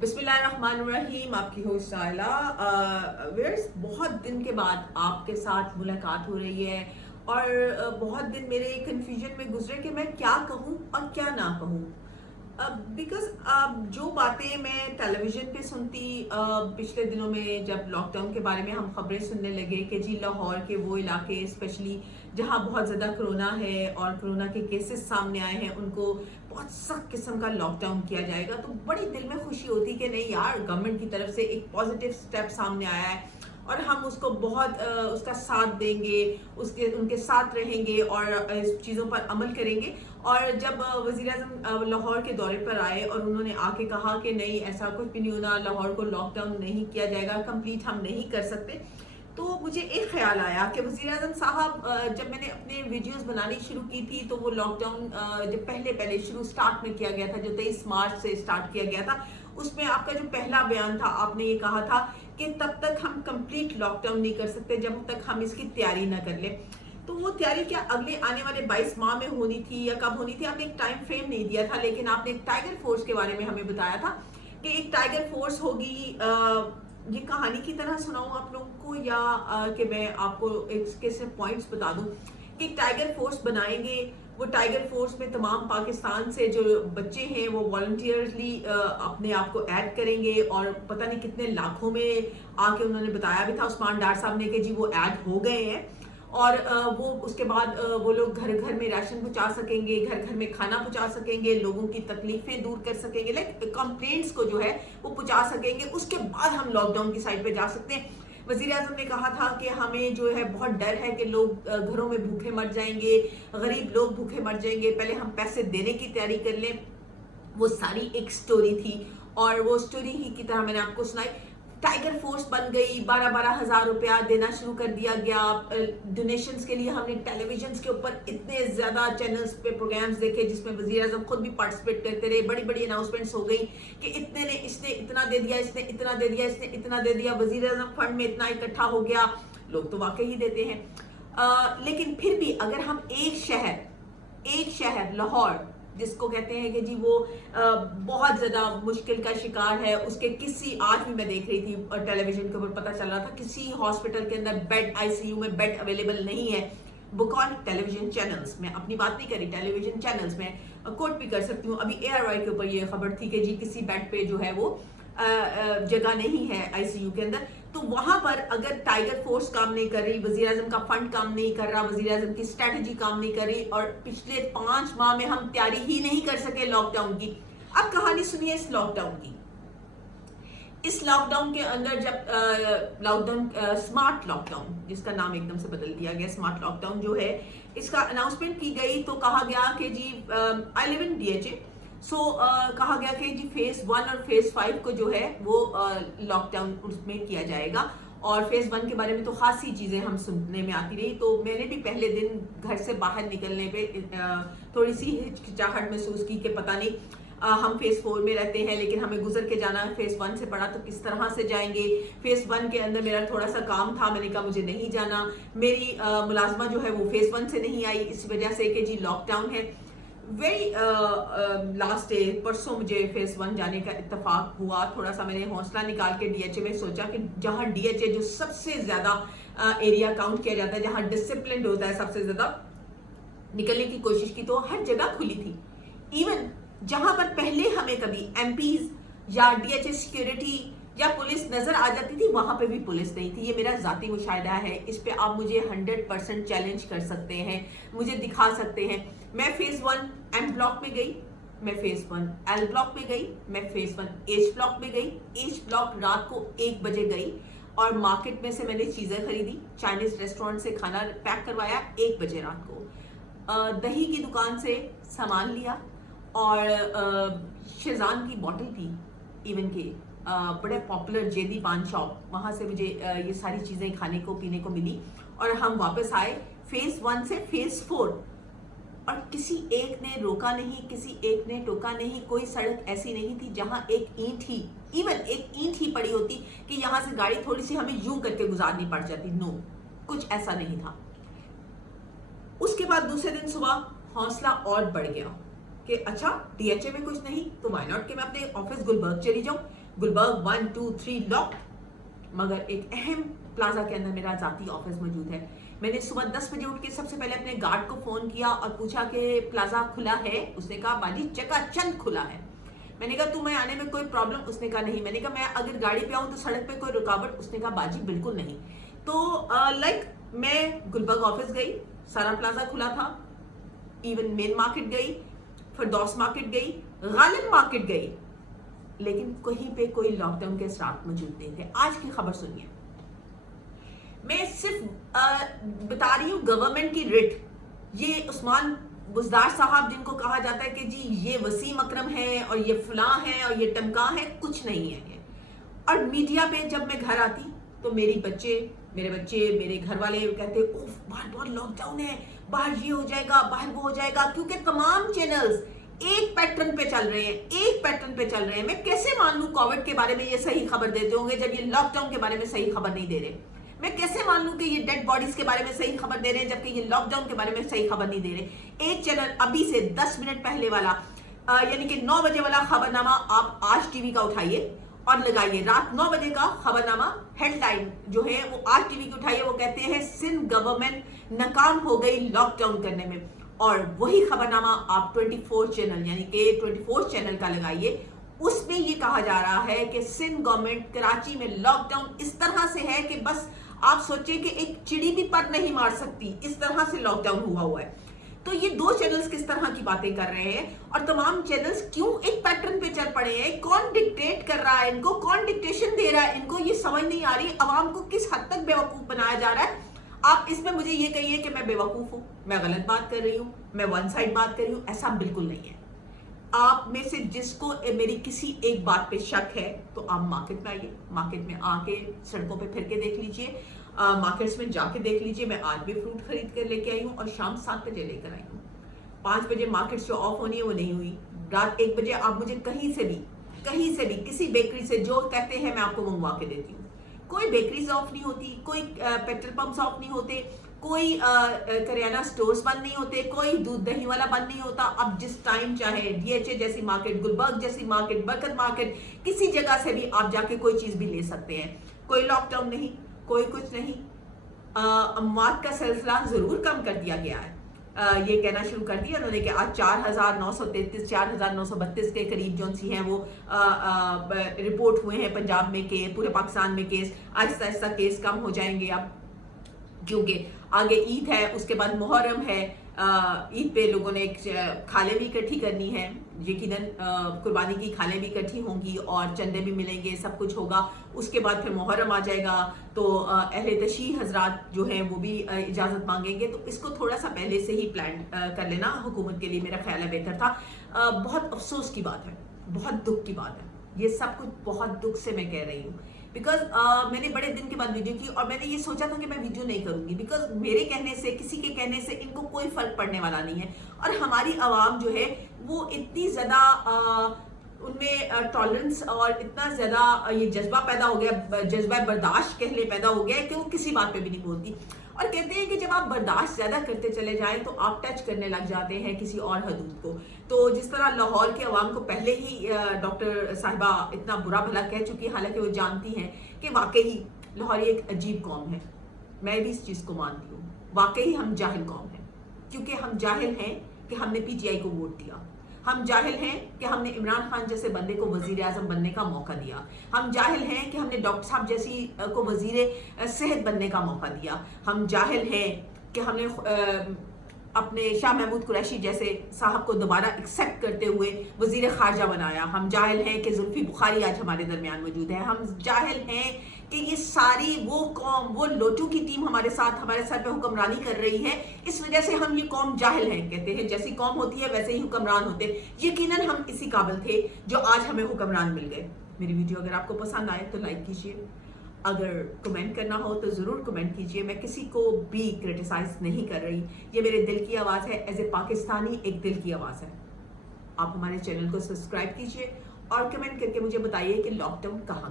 बिस्मिल्लाहिर्रहमानिर्रहीम। आपकी host Saila. Viewers, बहुत दिन के बाद आपके साथ मुलाकात हो रही है और बहुत दिन मेरे कन्फ्यूजन में गुजरे कि मैं क्या कहूँ और क्या ना कहूँ। बिकॉज जो बातें मैं टेलीविज़न पे सुनती पिछले दिनों में, जब लॉकडाउन के बारे में हम खबरें सुनने लगे कि जी लाहौर के वो इलाके स्पेशली जहाँ बहुत ज़्यादा कोरोना है और कोरोना के केसेस सामने आए हैं, उनको बहुत सख्त किस्म का लॉकडाउन किया जाएगा, तो बड़ी दिल में खुशी होती कि नहीं यार, गवर्नमेंट की तरफ से एक पॉजिटिव स्टेप सामने आया है और हम उसको बहुत उसका साथ देंगे, उसके उनके साथ रहेंगे और इस चीज़ों पर अमल करेंगे। और जब वज़ीर-ए-आज़म लाहौर के दौरे पर आए और उन्होंने आके कहा कि नहीं, ऐसा कुछ भी नहीं होना, लाहौर को लॉकडाउन नहीं किया जाएगा, कंप्लीट हम नहीं कर सकते, तो मुझे एक ख्याल आया कि वज़ीर-ए-आज़म साहब, जब मैंने अपने वीडियोस बनानी शुरू की थी तो वो लॉकडाउन जब पहले शुरू स्टार्ट में किया गया था, जो 23 मार्च से स्टार्ट किया गया था, उसमें आपका जो पहला बयान था, आपने ये कहा था कि तब तक हम कंप्लीट लॉकडाउन नहीं कर सकते जब तक हम इसकी तैयारी ना कर लें। तो वो तैयारी क्या अगले आने वाले 22 माह में होनी थी या कब होनी थी, आपने एक टाइम फ्रेम नहीं दिया था, लेकिन आपने एक टाइगर फोर्स के बारे में हमें बताया था कि एक टाइगर फोर्स होगी। ये कहानी की तरह सुनाऊं आप लोगों को या कि मैं आपको इसके से पॉइंट्स बता दूं कि टाइगर फोर्स बनाएंगे। वो टाइगर फोर्स में तमाम पाकिस्तान से जो बच्चे हैं वो वॉलंटियरली अपने आप को ऐड करेंगे और पता नहीं कितने लाखों में आके उन्होंने बताया भी था उस्मान डार साहब ने कि जी वो ऐड हो गए हैं और वो उसके बाद वो लोग घर घर में राशन पहुंचा सकेंगे, घर घर में खाना पहुंचा सकेंगे, लोगों की तकलीफें दूर कर सकेंगे, लाइक कंप्लेंट्स को जो है वो पहुंचा सकेंगे। उसके बाद हम लॉकडाउन की साइड पे जा सकते हैं। वज़ीर आज़म ने कहा था कि हमें जो है बहुत डर है कि लोग घरों में भूखे मर जाएंगे, गरीब लोग भूखे मर जाएंगे, पहले हम पैसे देने की तैयारी कर लें। वो सारी एक स्टोरी थी और वो स्टोरी ही की तरह मैंने आपको सुनाई। टाइगर फोर्स बन गई, 12-12 हज़ार रुपया देना शुरू कर दिया गया डोनेशंस के लिए। हमने टेलीविजन के ऊपर इतने ज़्यादा चैनल्स पे प्रोग्राम्स देखे जिसमें वज़ीर आज़म खुद भी पार्टिसिपेट करते रहे। बड़ी बड़ी अनाउंसमेंट्स हो गई कि इतने ने, इसने इतना दे दिया, इसने इतना दे दिया, इसने इतना दे दिया, वज़ीर आज़म फंड में इतना इकट्ठा हो गया। लोग तो वाकई ही देते हैं, लेकिन फिर भी अगर हम एक शहर लाहौर, जिसको कहते हैं कि जी वो बहुत ज़्यादा मुश्किल का शिकार है, उसके किसी, आज भी मैं देख रही थी टेलीविजन के ऊपर पता चल रहा था किसी हॉस्पिटल के अंदर बेड, आईसीयू में बेड अवेलेबल नहीं है। बुकॉन टेलीविजन चैनल्स में, अपनी बात नहीं करी, टेलीविजन चैनल्स में कोट भी कर सकती हूँ। अभी ARY के ऊपर ये खबर थी कि जी किसी बेड पे जो है वो जगह नहीं है आईसीयू के अंदर। तो वहां पर अगर टाइगर फोर्स काम नहीं कर रही, वज़ीर आज़म का फंड काम नहीं कर रहा, वज़ीर आज़म की स्ट्रेटजी काम नहीं कर रही और पिछले 5 माह में हम तैयारी ही नहीं कर सके लॉकडाउन की। अब कहानी सुनिए इस लॉकडाउन की। इस लॉकडाउन के अंदर जब लॉकडाउन, स्मार्ट लॉकडाउन जिसका नाम एकदम से बदल दिया गया, स्मार्ट लॉकडाउन जो है, इसका अनाउंसमेंट की गई तो कहा गया कि जी आई लिव इन DHA, सो कहा गया कि जी फेज 1 और फेज 5 को जो है वो लॉकडाउन उसमें किया जाएगा। और फेज 1 के बारे में तो खासी चीज़ें हम सुनने में आती रही, तो मैंने भी पहले दिन घर से बाहर निकलने पे थोड़ी सी हिचकिचाहट महसूस की कि पता नहीं, हम फेज 4 में रहते हैं लेकिन हमें गुजर के जाना है, फेज 1 से पड़ा तो किस तरह से जाएंगे। फेज 1 के अंदर मेरा थोड़ा सा काम था, मैंने कहा मुझे नहीं जाना, मेरी मुलाजमा जो है वो फेज 1 से नहीं आई इस वजह से कि जी लॉकडाउन है। वेरी लास्ट डे परसों मुझे फेज 1 जाने का इत्तेफाक हुआ। थोड़ा सा मैंने हौसला निकाल के DHA में सोचा कि जहाँ DHA जो सबसे ज़्यादा एरिया काउंट किया जाता है, जहाँ डिसिप्लिन होता है सबसे ज़्यादा, निकलने की कोशिश की तो हर जगह खुली थी। इवन जहाँ पर पहले हमें कभी MPs या DHA सिक्योरिटी या पुलिस नजर आ जाती थी, वहां पे भी पुलिस नहीं थी। ये मेरा जाती मुशाहिदा है, इस पे आप मुझे 100% चैलेंज कर सकते हैं, मुझे दिखा सकते हैं। मैं फेज 1 M ब्लॉक में गई, मैं फेज 1 L ब्लॉक में गई, मैं फेज 1 H ब्लॉक में गई। H ब्लॉक रात को 1 बजे गई और मार्केट में से मैंने चीजें खरीदी, चाइनीज रेस्टोरेंट से खाना पैक करवाया 1 बजे रात को। दही की दुकान से सामान लिया और शेजान की बॉटल थी, इवन के बड़े पॉपुलर जेदी पान शॉप, वहाँ से मुझे ये सारी चीज़ें खाने को पीने को मिली और हम वापस आए फेज 1 से फेज 4 और किसी एक ने रोका नहीं, किसी एक ने टोका नहीं। कोई सड़क ऐसी नहीं थी जहाँ एक ईंट ही, इवन एक ईंट ही पड़ी होती कि यहाँ से गाड़ी थोड़ी सी हमें यूं करके गुजारनी पड़ जाती। नो, कुछ ऐसा नहीं था। उसके बाद दूसरे दिन सुबह हौसला और बढ़ गया कि अच्छा DHA में कुछ नहीं तो वाई नॉट कि मैं अपने ऑफिस गुलबर्ग चली जाऊं। गुलबर्ग 1 2 3 लॉक, मगर एक अहम प्लाजा के अंदर मेरा ज़ाती ऑफिस मौजूद है। मैंने सुबह 10 बजे उठ के सबसे पहले अपने गार्ड को फ़ोन किया और पूछा कि प्लाजा खुला है? उसने कहा बाजी चकाचक खुला है। मैंने कहा तुम्हें आने में कोई प्रॉब्लम? उसने कहा नहीं। मैंने कहा मैं अगर गाड़ी पे आऊँ तो सड़क पे कोई रुकावट? उसने कहा बाजी बिल्कुल नहीं। तो मैं गुलबर्ग ऑफिस गई, सारा प्लाजा खुला था, इवन मेन मार्केट गई, फिरदौस मार्केट गई, गालिब मार्केट गई, लेकिन कहीं पे कोई लॉकडाउन के असरात मौजूद नहीं थे। आज की खबर सुनिए। मैं सिर्फ बता रही हूँ गवर्नमेंट की रिट। ये उस्मान बुजदार साहब जिनको कहा जाता है कि जी ये वसीम अकरम है और ये फलां है और ये टमका है, कुछ नहीं है ये। और मीडिया पे जब मैं घर आती तो मेरे बच्चे मेरे घर वाले कहते उफ बाहर बहुत लॉकडाउन है, बाहर ये हो जाएगा, बाहर वो हो जाएगा, क्योंकि तमाम चैनल्स एक पैटर्न पे चल रहे हैं। मैं कैसे मान लूं कोविड के बारे में ये सही खबर देते होंगे जब ये लॉकडाउन के बारे में सही खबर नहीं दे रहे? मैं कैसे मान लूं कि ये डेड बॉडीज के बारे में सही खबर दे रहे हैं जबकि ये लॉकडाउन के बारे में सही खबर नहीं दे रहे? एक चैनल अभी से 10 मिनट पहले वाला यानी कि 9 बजे वाला खबरनामा आप आज टीवी का उठाइए और लगाइए। रात 9 बजे का खबरनामा हेडलाइन जो है वो आज टीवी की उठाइए, वो कहते हैं सिंध गवर्नमेंट नाकाम हो गई लॉकडाउन करने में। और वही खबरनामा आप 24 चैनल यानी कि 24 चैनल का लगाइए, उसमें ये कहा जा रहा है कि सिंध गवर्नमेंट कराची में लॉकडाउन इस तरह से है कि बस आप सोचिए कि एक चिड़ी भी पर नहीं मार सकती, इस तरह से लॉकडाउन हुआ है। तो ये दो चैनल्स किस तरह की बातें कर रहे हैं और तमाम चैनल्स क्यों एक पैटर्न पे चल पड़े हैं? कौन डिक्टेट कर रहा है इनको? कौन डिक्टेशन दे रहा है इनको? ये समझ नहीं आ रही। अवाम को किस हद तक बेवकूफ बनाया जा रहा है? आप इसमें मुझे ये कहिए कि मैं बेवकूफ हूं, मैं गलत बात कर रही हूं, मैं वन साइड बात कर रही हूं, ऐसा बिल्कुल नहीं है। आप में से जिसको मेरी किसी एक बात पे शक है तो आप मार्केट में आइए, मार्केट में आके सड़कों पे फिर के देख लीजिए, मार्केट्स में जाके देख लीजिए। मैं आज भी फ्रूट खरीद कर लेके आई हूँ और शाम 7 बजे लेकर आई हूँ। 5 बजे मार्केट जो ऑफ होनी है वो नहीं हुई। रात 1 बजे आप मुझे कहीं से भी किसी बेकरी से जो कहते हैं मैं आपको मंगवा के देती हूँ। कोई बेकरीज ऑफ नहीं होती, कोई पेट्रोल पंप्स ऑफ नहीं होते, कोई करियाना स्टोर्स बंद नहीं होते, कोई दूध दही वाला बंद नहीं होता। अब जिस टाइम चाहे DHA जैसी मार्केट, गुलबर्ग जैसी मार्केट, बरकत मार्केट, किसी जगह से भी आप जाके कोई चीज भी ले सकते हैं। कोई लॉकडाउन नहीं, कोई कुछ नहीं। अमवात का सिलसिला जरूर कम कर दिया गया है। ये कहना शुरू कर दिया उन्होंने कि आज 4,933 4,932 के करीब जो सी हैं वो रिपोर्ट हुए हैं पंजाब में के पूरे पाकिस्तान में केस। आहिस्ता आहिस्ता केस कम हो जाएंगे अब, क्योंकि आगे ईद है, उसके बाद मुहर्रम है। ईद पे लोगों ने खाले भी इकट्ठी करनी है, यकीनन कुर्बानी की खालें भी इकट्ठी होंगी और चंदे भी मिलेंगे, सब कुछ होगा। उसके बाद फिर मुहर्रम आ जाएगा तो अहले तशी हजरात जो हैं वो भी इजाज़त मांगेंगे। तो इसको थोड़ा सा पहले से ही प्लान कर लेना हुकूमत के लिए मेरा ख्याल है बेहतर था। बहुत अफसोस की बात है, बहुत दुख की बात है, ये सब कुछ बहुत दुख से मैं कह रही हूँ। बिकॉज मैंने बड़े दिन के बाद वीडियो की और मैंने ये सोचा था कि मैं वीडियो नहीं करूंगी, बिकॉज मेरे कहने से, किसी के कहने से इनको कोई फर्क पड़ने वाला नहीं है। और हमारी आवाम जो है वो इतनी ज़्यादा उनमें टॉलरेंस और इतना ज़्यादा ये जज्बा पैदा हो गया, जज्बा बर्दाश्त कह ले पैदा हो गया है कि वो किसी बात पे भी नहीं बोलती। और कहते हैं कि जब आप बर्दाश्त ज़्यादा करते चले जाएं तो आप टच करने लग जाते हैं किसी और हदूद को। तो जिस तरह लाहौर के अवाम को पहले ही डॉक्टर साहिबा इतना बुरा भला कह चुकी है, हालांकि वो जानती हैं कि वाकई लाहौरी एक अजीब कौम है। मैं भी इस चीज़ को मानती हूँ, वाकई हम जाहिल कौम हैं, क्योंकि हम जाहिल हैं कि हमने PTI को वोट दिया। हम जाहिल हैं कि हमने इमरान खान जैसे बंदे को वजीर आजम बनने का मौका दिया। हम जाहिल हैं कि हमने डॉक्टर साहब जैसी को वजीर सेहत बनने का मौका दिया। हम जाहिल हैं कि हमने अपने शाह महमूद कुरैशी जैसे साहब को दोबारा एक्सेप्ट करते हुए वजीर खारजा बनाया। हम जाहिल हैं कि जुल्फी बुखारी आज हमारे दरमियान मौजूद है। हम जाहिल हैं कि ये सारी वो कौम, वो लोटू की टीम हमारे साथ, हमारे सर पे हुक्मरानी कर रही है। इस वजह से हम ये कौम जाहिल हैं। कहते हैं जैसी कौम होती है वैसे ही हुक्मरान होते। यकीनन हम इसी काबिल थे जो आज हमें हुक्मरान मिल गए। मेरी वीडियो अगर आपको पसंद आए तो लाइक कीजिए, अगर कमेंट करना हो तो ज़रूर कमेंट कीजिए। मैं किसी को भी क्रिटिसाइज नहीं कर रही, ये मेरे दिल की आवाज़ है। एज ए पाकिस्तानी एक दिल की आवाज़ है। आप हमारे चैनल को सब्सक्राइब कीजिए और कमेंट करके मुझे बताइए कि लॉकडाउन कहाँ